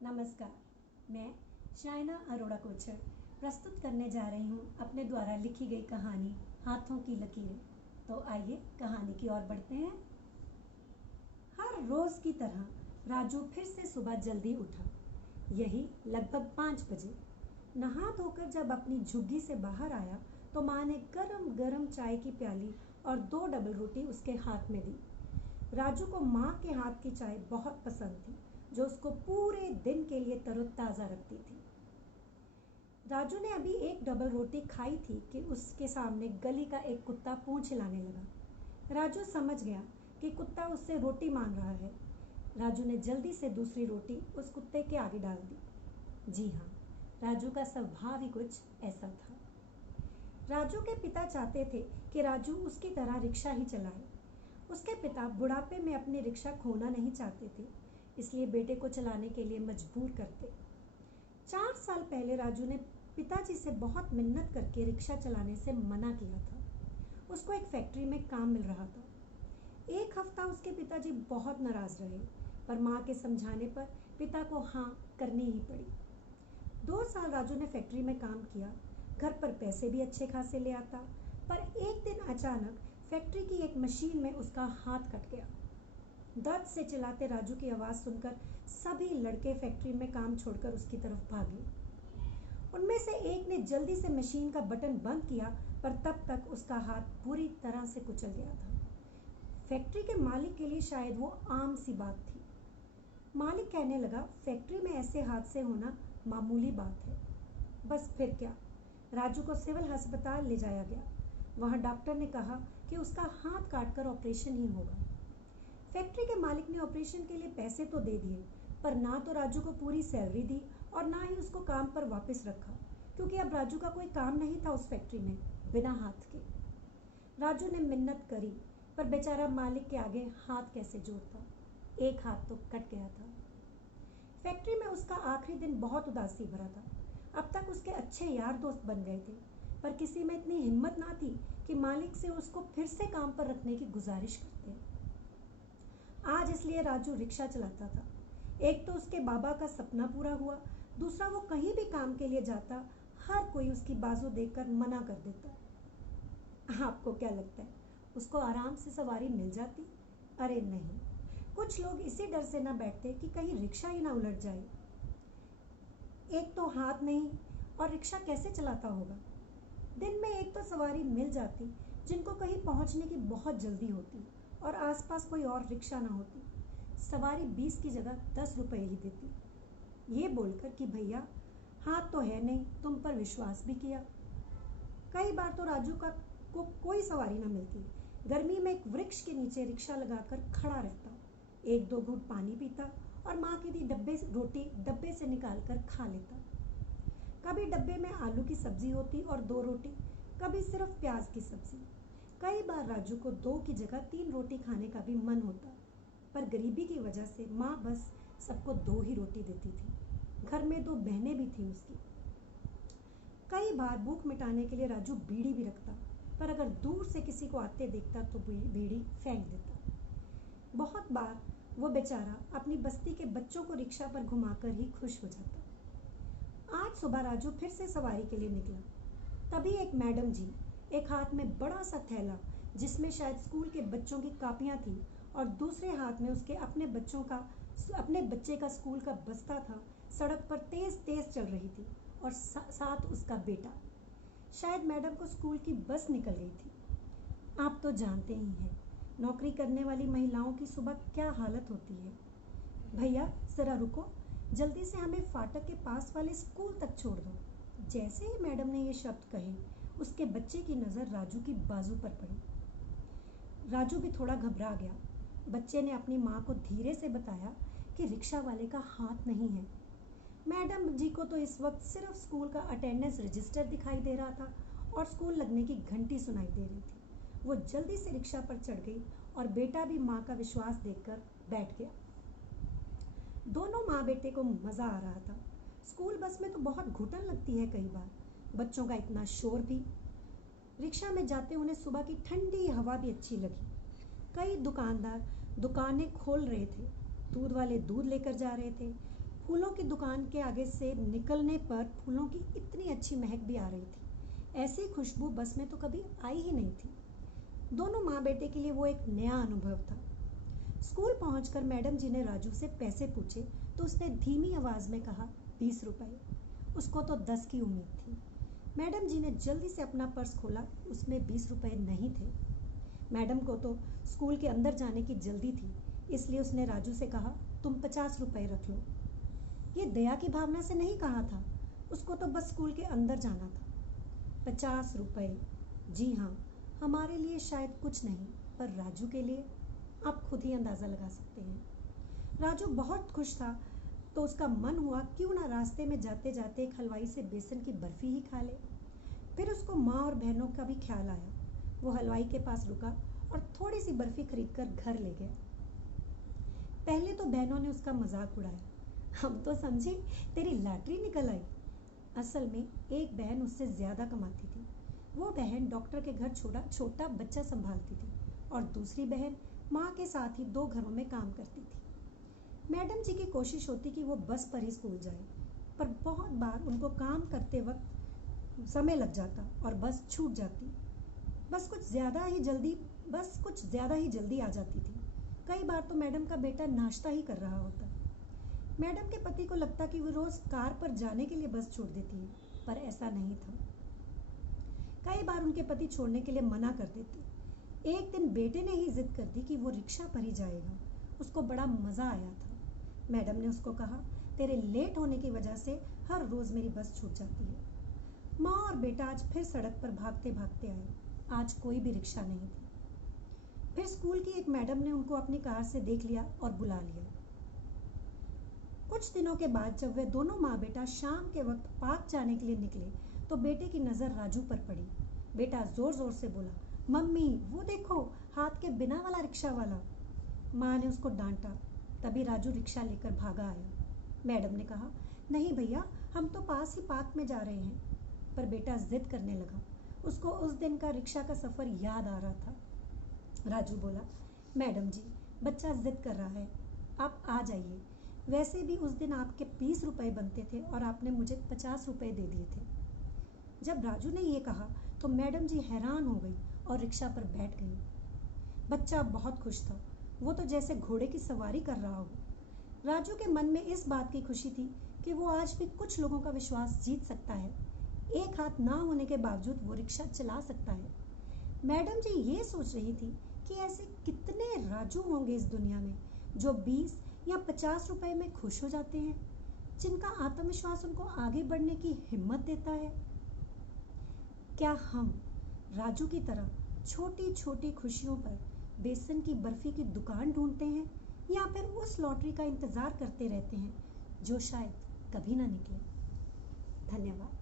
नमस्कार, मैं शाइना अरोड़ा कोचर प्रस्तुत करने जा रही हूँ अपने द्वारा लिखी गई कहानी हाथों की लकीरें। तो आइए कहानी की ओर बढ़ते हैं। हर रोज की तरह राजू फिर से सुबह जल्दी उठा, यही लगभग 5 बजे। नहा धोकर जब अपनी झुग्गी से बाहर आया तो माँ ने गरम गरम चाय की प्याली और 2 डबल रोटी उसके हाथ में दी। राजू को माँ के हाथ की चाय बहुत पसंद थी, जो उसको पूरे दिन के लिए तरोताज़ा रखती थी। राजू ने अभी एक डबल रोटी खाई थी कि उसके सामने गली का एक कुत्ता पूंछ हिलाने लगा। राजू समझ गया कि कुत्ता उससे रोटी मांग रहा है। राजू ने जल्दी से दूसरी रोटी उस कुत्ते के आगे डाल दी। जी हाँ, राजू का स्वभाव ही कुछ ऐसा था। राजू के पिता चाहते थे कि राजू उसकी तरह रिक्शा ही चलाए। उसके पिता बुढ़ापे में अपनी रिक्शा खोना नहीं चाहते थे, इसलिए बेटे को चलाने के लिए मजबूर करते। 4 साल पहले राजू ने पिताजी से बहुत मिन्नत करके रिक्शा चलाने से मना किया था। उसको एक फैक्ट्री में काम मिल रहा था। एक हफ्ता उसके पिताजी बहुत नाराज रहे, पर माँ के समझाने पर पिता को हाँ करनी ही पड़ी। 2 साल राजू ने फैक्ट्री में काम किया, घर पर पैसे भी अच्छे खासे ले आता। पर एक दिन अचानक फैक्ट्री की एक मशीन में उसका हाथ कट गया। दर्द से चिल्लाते राजू की आवाज़ सुनकर सभी लड़के फैक्ट्री में काम छोड़कर उसकी तरफ भागे। उनमें से एक ने जल्दी से मशीन का बटन बंद किया, पर तब तक उसका हाथ पूरी तरह से कुचल गया था। फैक्ट्री के मालिक के लिए शायद वो आम सी बात थी। मालिक कहने लगा, फैक्ट्री में ऐसे हादसे होना मामूली बात है। बस फिर क्या, राजू को सिविल अस्पताल ले जाया गया। वहाँ डॉक्टर ने कहा कि उसका हाथ काटकर ऑपरेशन ही होगा। फैक्ट्री के मालिक ने ऑपरेशन के लिए पैसे तो दे दिए, पर ना तो राजू को पूरी सैलरी दी और ना ही उसको काम पर वापस रखा, क्योंकि अब राजू का कोई काम नहीं था उस फैक्ट्री में बिना हाथ के। राजू ने मिन्नत करी, पर बेचारा मालिक के आगे हाथ कैसे जोड़ता। एक हाथ तो कट गया था। फैक्ट्री में उसका आखिरी दिन बहुत उदासी भरा था। अब तक उसके अच्छे यार दोस्त बन गए थे, पर किसी में इतनी हिम्मत ना थी कि मालिक से उसको फिर से काम पर रखने की गुजारिश करते। आज इसलिए राजू रिक्शा चलाता था। एक तो उसके बाबा का सपना पूरा हुआ, दूसरा वो कहीं भी काम के लिए जाता, हर कोई उसकी बाजू देखकर मना कर देता। आपको क्या लगता है, उसको आराम से सवारी मिल जाती? अरे नहीं, कुछ लोग इसी डर से ना बैठते कि कहीं रिक्शा ही ना उलट जाए। एक तो हाथ नहीं, और रिक्शा कैसे चलाता होगा? दिन में एक तो सवारी मिल जाती जिनको कहीं पहुंचने की बहुत जल्दी होती और आसपास कोई और रिक्शा ना होती। सवारी 20 की जगह 10 रुपए ही देती, ये बोलकर कि भैया हाथ तो है नहीं, तुम पर विश्वास भी किया। कई बार तो राजू का को कोई सवारी ना मिलती। गर्मी में एक वृक्ष के नीचे रिक्शा लगाकर खड़ा रहता, 1-2 घूंट पानी पीता और माँ की दी रोटी डब्बे से निकाल कर खा लेता। कभी डब्बे में आलू की सब्जी होती और 2 रोटी, कभी सिर्फ प्याज की सब्जी। कई बार राजू को 2 की जगह 3 रोटी खाने का भी मन होता, पर गरीबी की वजह से माँ बस सबको 2 ही रोटी देती थी। घर में 2 बहनें भी थी उसकी। कई बार भूख मिटाने के लिए राजू बीड़ी भी रखता, पर अगर दूर से किसी को आते देखता तो बीड़ी फेंक देता। बहुत बार वो बेचारा अपनी बस्ती के बच्चों को रिक्शा पर घुमाकर ही खुश हो जाता। आज सुबह राजू फिर से सवारी के लिए निकला। तभी एक मैडम जी, एक हाथ में बड़ा सा थैला जिसमें शायद स्कूल के बच्चों की कापियां थी और दूसरे हाथ में उसके अपने बच्चे का स्कूल का बस्ता था, सड़क पर तेज तेज चल रही थी और साथ उसका बेटा। शायद मैडम को स्कूल की बस निकल गई थी। आप तो जानते ही हैं, नौकरी करने वाली महिलाओं की सुबह क्या हालत होती है। भैया जरा रुको, जल्दी से हमें फाटक के पास वाले स्कूल तक छोड़ दो। जैसे ही मैडम ने ये शब्द कहे, उसके बच्चे की नज़र राजू की बाजू पर पड़ी। राजू भी थोड़ा घबरा गया। बच्चे ने अपनी माँ को धीरे से बताया कि रिक्शा वाले का हाथ नहीं है। मैडम जी को तो इस वक्त सिर्फ स्कूल का अटेंडेंस रजिस्टर दिखाई दे रहा था और स्कूल लगने की घंटी सुनाई दे रही थी। वो जल्दी से रिक्शा पर चढ़ गई और बेटा भी माँ का विश्वास देखकर बैठ गया। दोनों माँ बेटे को मज़ा आ रहा था। स्कूल बस में तो बहुत घुटन लगती है कई बार, बच्चों का इतना शोर भी। रिक्शा में जाते उन्हें सुबह की ठंडी हवा भी अच्छी लगी। कई दुकानदार दुकानें खोल रहे थे, दूध वाले दूध लेकर जा रहे थे, फूलों की दुकान के आगे से निकलने पर फूलों की इतनी अच्छी महक भी आ रही थी। ऐसी खुशबू बस में तो कभी आई ही नहीं थी। दोनों माँ बेटे के लिए वो एक नया अनुभव था। स्कूल पहुंचकर मैडम जी ने राजू से पैसे पूछे तो उसने धीमी आवाज में कहा 20 रुपए। उसको तो 10 की उम्मीद थी। मैडम जी ने जल्दी से अपना पर्स खोला, उसमें 20 रुपए नहीं थे। मैडम को तो स्कूल के अंदर जाने की जल्दी थी, इसलिए उसने राजू से कहा तुम 50 रुपए रख लो। ये दया की भावना से नहीं कहा था, उसको तो बस स्कूल के अंदर जाना था। 50 रुपए, जी हाँ, हमारे लिए शायद कुछ नहीं, पर राजू के लिए आप खुद ही अंदाज़ा लगा सकते हैं। राजू बहुत खुश था, तो उसका मन हुआ क्यों ना रास्ते में जाते जाते एक हलवाई से बेसन की बर्फ़ी ही खा ले। फिर उसको माँ और बहनों का भी ख्याल आया। वो हलवाई के पास रुका और थोड़ी सी बर्फ़ी खरीद कर घर ले गया। पहले तो बहनों ने उसका मजाक उड़ाया, हम तो समझे तेरी लॉटरी निकल आई। असल में एक बहन उससे ज़्यादा कमाती थी। वो बहन डॉक्टर के घर छोटा बच्चा संभालती थी और दूसरी बहन माँ के साथ ही 2 घरों में काम करती थी। मैडम जी की कोशिश होती कि वो बस पर ही स्कूल जाए, पर बहुत बार उनको काम करते वक्त समय लग जाता और बस छूट जाती। बस कुछ ज़्यादा ही जल्दी आ जाती थी। कई बार तो मैडम का बेटा नाश्ता ही कर रहा होता। मैडम के पति को लगता कि वो रोज़ कार पर जाने के लिए बस छोड़ देती है, पर ऐसा नहीं था। कई बार उनके पति छोड़ने के लिए मना कर देते। एक दिन बेटे ने ही जिद कर दी कि वो रिक्शा पर ही जाएगा। उसको बड़ा मज़ा आया था। मैडम ने उसको कहा, तेरे लेट होने की वजह से हर रोज़ मेरी बस छूट जाती है। माँ और बेटा आज फिर सड़क पर भागते भागते आए। आज कोई भी रिक्शा नहीं थी। फिर स्कूल की एक मैडम ने उनको अपनी कार से देख लिया और बुला लिया। कुछ दिनों के बाद जब वे दोनों माँ बेटा शाम के वक्त पार्क जाने के लिए निकले तो बेटे की नज़र राजू पर पड़ी। बेटा जोर जोर से बोला, मम्मी वो देखो, हाथ के बिना वाला रिक्शा वाला। माँ ने उसको डांटा। तभी राजू रिक्शा लेकर भागा आया। मैडम ने कहा, नहीं भैया, हम तो पास ही पार्क में जा रहे हैं। पर बेटा जिद करने लगा। उसको उस दिन का रिक्शा का सफ़र याद आ रहा था। राजू बोला, मैडम जी, बच्चा जिद कर रहा है, आप आ जाइए। वैसे भी उस दिन आपके 20 रुपए बनते थे और आपने मुझे 50 रुपए दे दिए थे। जब राजू ने ये कहा तो मैडम जी हैरान हो गई और रिक्शा पर बैठ गई। बच्चा बहुत खुश था। वो तो जैसे घोड़े की सवारी कर रहा हो। राजू के मन में इस बात की खुशी थी कि वो आज भी कुछ लोगों का विश्वास जीत सकता है। एक हाथ ना होने के बावजूद वो रिक्शा चला सकता है। मैडम जी ये सोच रही थी कि ऐसे कितने राजू होंगे इस दुनिया में जो 20 या 50 रुपए में खुश हो जाते हैं, जिनका आत्मविश्वास उनको आगे बढ़ने की हिम्मत देता है। क्या हम राजू की तरह छोटी छोटी खुशियों पर बेसन की बर्फी की दुकान ढूंढते हैं, या फिर उस लॉटरी का इंतज़ार करते रहते हैं जो शायद कभी ना निकले? धन्यवाद।